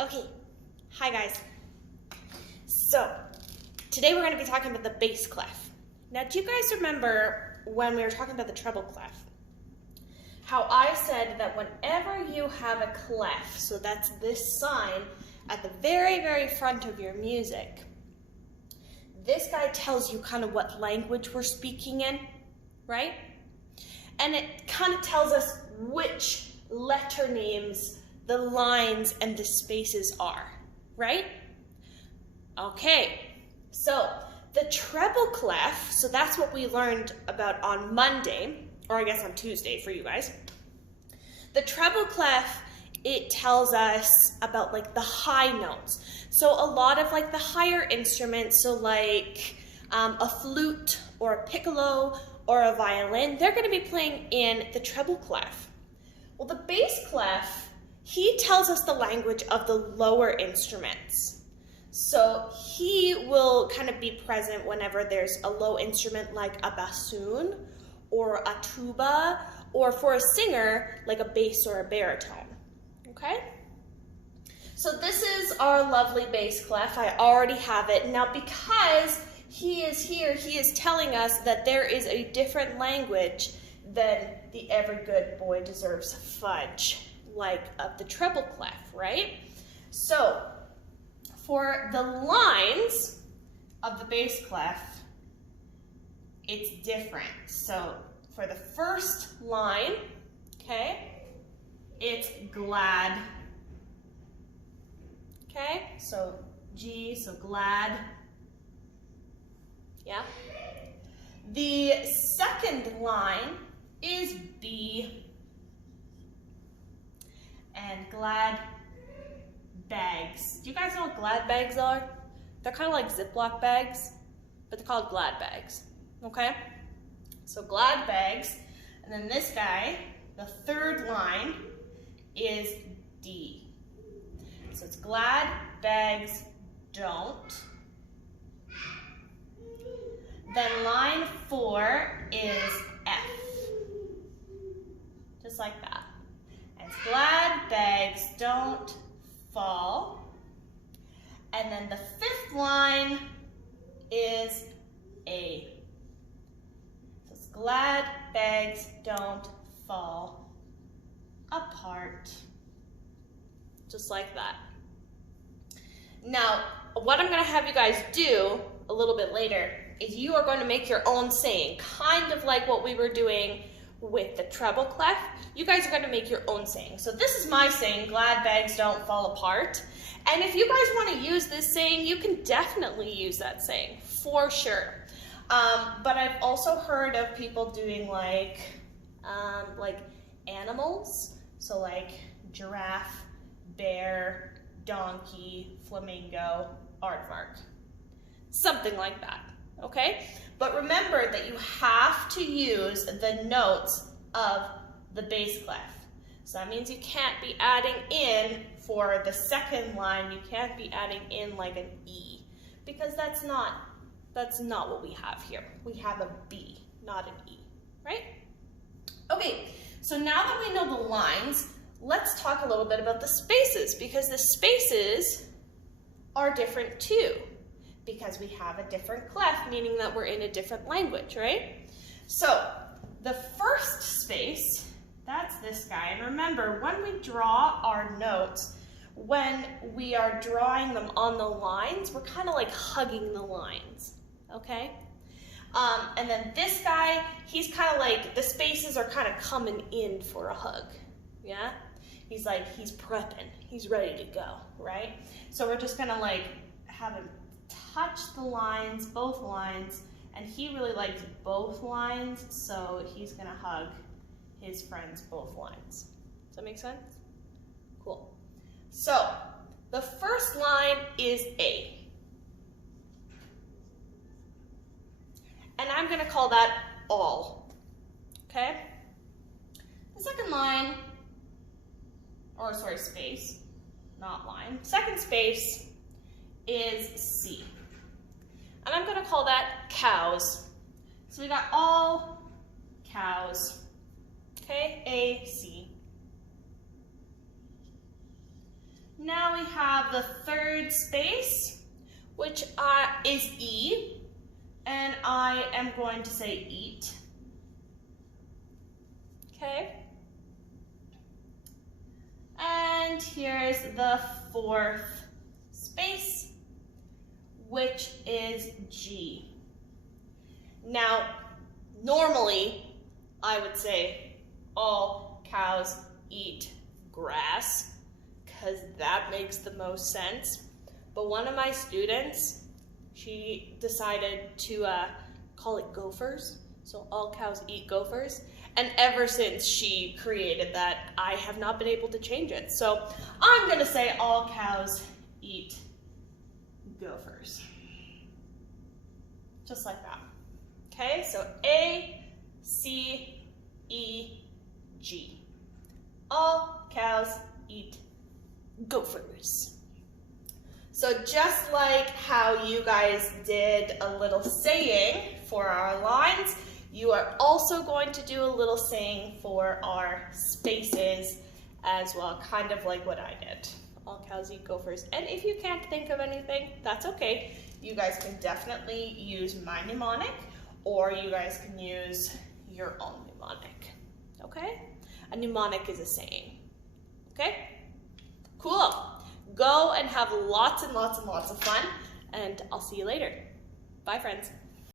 Okay, hi guys. So, today we're going to be talking about the bass clef. Now, do you guys remember when we were talking about the treble clef? How I said that whenever you have a clef, so that's this sign at the very, very front of your music, this guy tells you kind of what language we're speaking in, right? And it kind of tells us which letter names the lines and the spaces are, right? Okay, so the treble clef, so that's what we learned about on Monday, or I guess on Tuesday for you guys. The treble clef, it tells us about like the high notes. So a lot of like the higher instruments, so like a flute or a piccolo or a violin, they're going to be playing in the treble clef. Well, the bass clef, he tells us the language of the lower instruments. So he will kind of be present whenever there's a low instrument like a bassoon or a tuba, or for a singer like a bass or a baritone. Okay? So this is our lovely bass clef. I already have it. Now because he is here, he is telling us that there is a different language than the every good boy deserves fudge, like of the treble clef, right? So for the lines of the bass clef, it's different. So for the first line, okay, it's glad. Okay, so G, so glad. Yeah. The second line is B. And glad bags. Do you guys know what glad bags are? They're kind of like Ziploc bags, but they're called glad bags. Okay? So glad bags. And then this guy, the third line, is D. So it's glad bags don't. Then line 4 is F. Just like that. And it's glad bags don't fall. And then the fifth line is A. So it's glad bags don't fall apart. Just like that. Now, what I'm going to have you guys do a little bit later is you are going to make your own saying, kind of like what we were doing with the treble clef. You guys are going to make your own saying. So this is my saying, glad bags don't fall apart. And if you guys want to use this saying, you can definitely use that saying, for sure. But I've also heard of people doing like animals. So like giraffe, bear, donkey, flamingo, aardvark. Something like that, okay? But remember that you have to use the notes of the bass clef. So that means you can't be adding in for the second line, you can't be adding in like an E, because that's not what we have here. We have a B, not an E, right? Okay, so now that we know the lines, let's talk a little bit about the spaces, because the spaces are different too, because we have a different clef, meaning that we're in a different language, right? So the first space, that's this guy. And remember, when we draw our notes, when we are drawing them on the lines, we're kind of like hugging the lines, okay? And then this guy, he's kind of like, the spaces are kind of coming in for a hug, yeah? He's like, he's prepping, he's ready to go, right? So we're just gonna like have him touch the lines, both lines, and he really likes both lines, so he's gonna hug his friends both lines. Does that make sense? Cool. So the first line is A. And I'm gonna call that all, okay? The second line, or sorry, space, not line. Second space is C. And I'm gonna call that cows. So we got all cows, okay? A, C. Now we have the third space, which is E, and I am going to say eat. Okay? And here's the fourth space, which is G. Now, normally, I would say all cows eat grass, because that makes the most sense. But one of my students, she decided to call it gophers. So all cows eat gophers. And ever since she created that, I have not been able to change it. So I'm gonna say all cows eat gophers. Just like that. Okay, so A, C, E, G. All cows eat gophers. So just like how you guys did a little saying for our lines, you are also going to do a little saying for our spaces as well, kind of like what I did. All cows eat gophers. And if you can't think of anything, that's okay. You guys can definitely use my mnemonic, or you guys can use your own mnemonic, okay? A mnemonic is a saying, okay? Cool. Go and have lots and lots and lots of fun, and I'll see you later. Bye, friends.